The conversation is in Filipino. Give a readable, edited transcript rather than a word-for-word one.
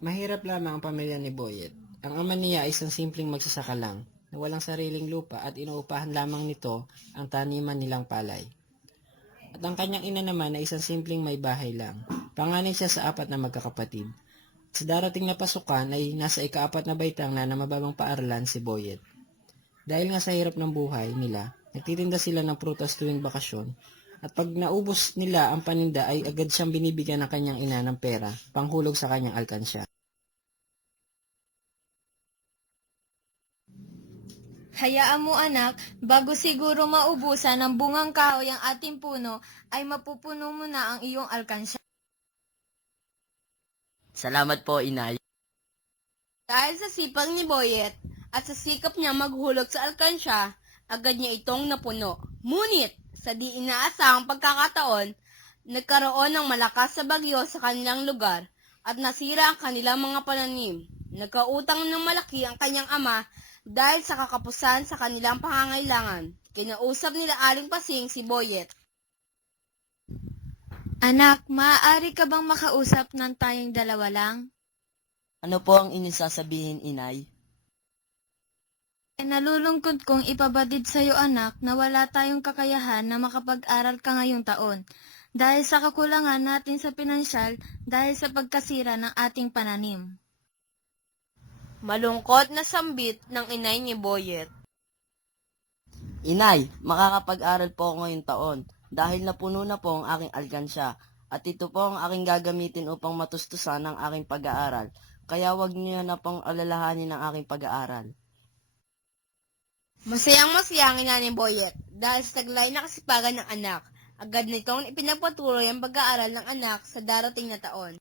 Mahirap lamang ang pamilya ni Boyet. Ang ama niya ay isang simpleng magsasaka lang, na walang sariling lupa at inuupahan lamang nito ang taniman nilang palay. At ang kanyang ina naman ay isang simpleng may bahay lang. Panganay siya sa 4 na magkakapatid. Sa darating na pasukan ay nasa ika-4 na baitang na mababang paaralan si Boyet. Dahil nga sa hirap ng buhay nila, nagtitinda sila ng prutas tuwing bakasyon. At pag naubos nila ang paninda ay agad siyang binibigyan ng kanyang ina ng pera, panghulog sa kanyang alkansya. Hayaan mo anak, bago siguro maubusan ng bungang kahoy ang ating puno, ay mapupuno mo na ang iyong alkansya. Salamat po, inay. Dahil sa sipag ni Boyet at sa sikap niya maghulog sa alkansya, agad niya itong napuno. Ngunit, sa di inaasahang pagkakataon, nagkaroon ng malakas sa bagyo sa kanilang lugar at nasira ang kanilang mga pananim. Nagkautang ng malaki ang kanyang ama dahil sa kakapusan sa kanilang pangangailangan. Kinausap nila Aling Pasing si Boyet. Anak, maaari ka bang makausap ng tayong dalawa lang? Ano po ang inyong sasabihin, inay? Nalulungkot kong ipabatid sa iyo anak na wala tayong kakayahan na makapag-aral ka ngayong taon dahil sa kakulangan natin sa pinansyal dahil sa pagkasira ng ating pananim. Malungkot na sambit ng inay ni Boyet. Inay, makakapag-aral po ako ngayong taon dahil napuno na po ang aking alkansya at ito po ang aking gagamitin upang matustusan ang aking pag-aaral. Kaya wag niyo na pong alalahanin ang aking pag-aaral. Masayang-masaya ang ina ni Boyet dahil sa taglay na kasipagan ng anak. Agad nitong ipinagpatuloy ang pag-aaral ng anak sa darating na taon.